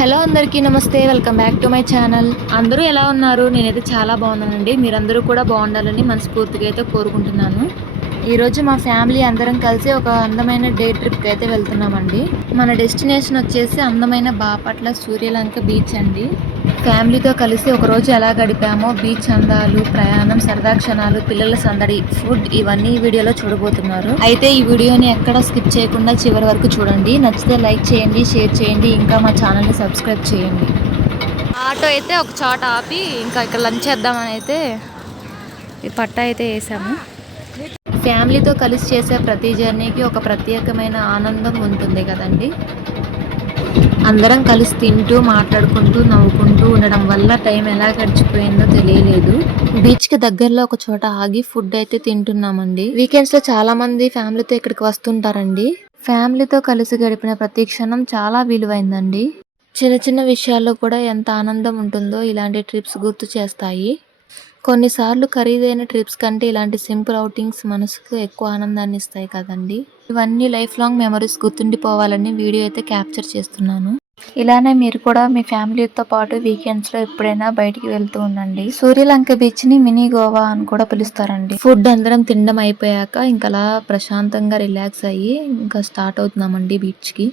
Hello అందరికీ నమస్తే. Welcome back to my channel. అందరూ ఎలా ఉన్నారు? నేనైతే చాలా బాగున్నానండి. మీరందరూ కూడా బాగుండాలని మనస్ఫూర్తిగా అయితే కోరుకుంటున్నాను. ఈరోజు మా ఫ్యామిలీ అందరం కలిసి ఒక అందమైన డే ట్రిప్కి అయితే వెళ్తున్నామండి. మన డెస్టినేషన్ వచ్చేసి అందమైన బాపట్ల సూర్యలంక బీచ్ అండి. ఫ్యామిలీతో కలిసి ఒకరోజు ఎలా గడిపామో, బీచ్ అందాలు, ప్రయాణం, సరదా క్షణాలు, పిల్లల సందడి, ఫుడ్ ఇవన్నీ ఈ వీడియోలో చూడబోతున్నారు. అయితే ఈ వీడియోని ఎక్కడ స్కిప్ చేయకుండా చివరి వరకు చూడండి. నచ్చితే లైక్ చేయండి, షేర్ చేయండి, ఇంకా మా ఛానల్ని సబ్స్క్రైబ్ చేయండి. ఆటో అయితే ఒక చోట ఆపి ఇంకా ఇక్కడ లంచ్ చేద్దామని అయితే ఈ పట్టా అయితే వేసాము. ఫ్యామిలీతో కలిసి చేసే ప్రతి జర్నీకి ఒక ప్రత్యేకమైన ఆనందం ఉంటుంది కదండి. అందరం కలిసి తింటూ, మాట్లాడుకుంటూ, నవ్వుకుంటూ ఉండడం వల్ల టైం ఎలా గడిచిపోయిందో తెలియలేదు. బీచ్కి దగ్గరలో ఒక చోట ఆగి ఫుడ్ అయితే తింటున్నామండి. వీకెండ్స్లో చాలా మంది ఫ్యామిలీతో ఇక్కడికి వస్తుంటారండి. ఫ్యామిలీతో కలిసి గడిపిన ప్రతి క్షణం చాలా విలువైందండి. చిన్న చిన్న విషయాల్లో కూడా ఎంత ఆనందం ఉంటుందో ఇలాంటి ట్రిప్స్ గుర్తు చేస్తాయి. కొన్నిసార్లు ఖరీదైన ట్రిప్స్ కంటే ఇలాంటి సింపుల్ అవుటింగ్స్ మనసుకు ఎక్కువ ఆనందాన్ని ఇస్తాయి కదండి. ఇవన్నీ లైఫ్ లాంగ్ మెమరీస్ గుర్తుండిపోవాలని వీడియో అయితే క్యాప్చర్ చేస్తున్నాను. ఇలానే మీరు కూడా మీ ఫ్యామిలీతో పాటు వీకెండ్స్లో ఎప్పుడైనా బయటికి వెళ్తూ ఉండండి. సూర్యలంక బీచ్ని మినీ గోవా అని కూడా పిలుస్తారండి. ఫుడ్ అందరం తినడం అయిపోయాక ఇంకా అలా ప్రశాంతంగా రిలాక్స్ అయ్యి ఇంకా స్టార్ట్ అవుతున్నామండి బీచ్కి.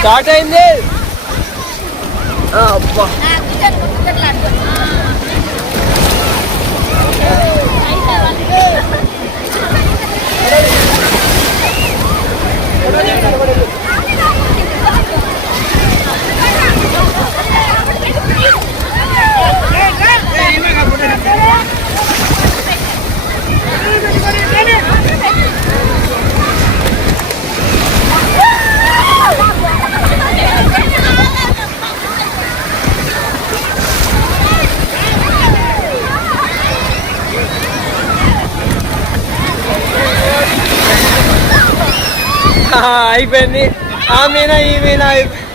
స్టార్ట్ అయింది. అబ్బా అయిపోయింది. ఆమెనా ఈమెనా అయిపోయింది.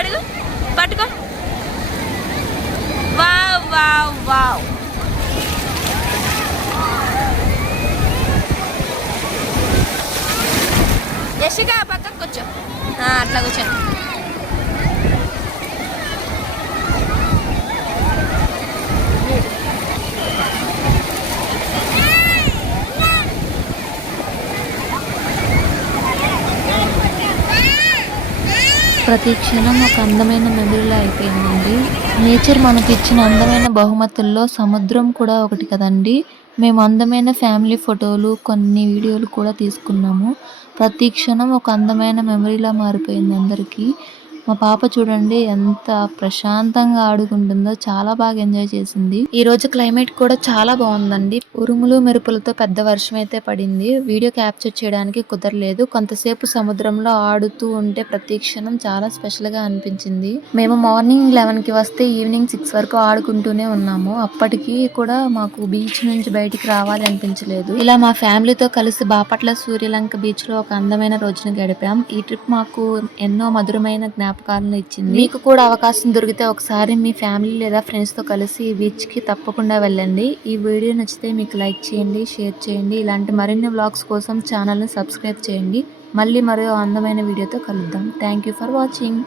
అడుగు పట్టుకో వావ్ వావ్ వావ్ యశిక పక్కకు కూర్చో అట్లా కూర్చోండి ప్రతి క్షణం ఒక అందమైన మెమరీలా అయిపోయిందండి. నేచర్ మనకి ఇచ్చిన అందమైన బహుమతుల్లో సముద్రం కూడా ఒకటి కదండి. మేము అందమైన ఫ్యామిలీ ఫోటోలు, కొన్ని వీడియోలు కూడా తీసుకున్నాము. ప్రతి క్షణం ఒక అందమైన మెమరీలా మారిపోయింది అందరికీ. మా పాప చూడండి ఎంత ప్రశాంతంగా ఆడుకుంటుందో, చాలా బాగా ఎంజాయ్ చేసింది. ఈ రోజు క్లైమేట్ కూడా చాలా బాగుందండి. ఉరుములు మెరుపులతో పెద్ద వర్షం అయితే పడింది. వీడియో క్యాప్చర్ చేయడానికి కుదరలేదు. కొంతసేపు సముద్రంలో ఆడుతూ ఉంటే ప్రతి క్షణం చాలా స్పెషల్ గా అనిపించింది. మేము మార్నింగ్ 11కి వస్తే ఈవినింగ్ 6 వరకు ఆడుకుంటూనే ఉన్నాము. అప్పటికి కూడా మాకు బీచ్ నుంచి బయటికి రావాలి అనిపించలేదు. ఇలా మా ఫ్యామిలీతో కలిసి బాపట్ల సూర్యలంక బీచ్ లో ఒక అందమైన రోజును గడిపాం. ఈ ట్రిప్ మాకు ఎన్నో మధురమైన జ్ఞాపకాలను ఇచ్చింది. మీకు కూడా అవకాశం దొరికితే ఒకసారి మీ ఫ్యామిలీ లేదా ఫ్రెండ్స్ తో కలిసి ఈ బీచ్ కి తప్పకుండా వెళ్ళండి. ఈ వీడియో నచ్చితే మీకు లైక్ చేయండి, షేర్ చేయండి. ఇలాంటి మరిన్ని వ్లాగ్స్ కోసం ఛానల్ ని సబ్స్క్రైబ్ చేయండి. మళ్ళీ మరో అందమైన వీడియోతో కలుద్దాం. Thank you for watching.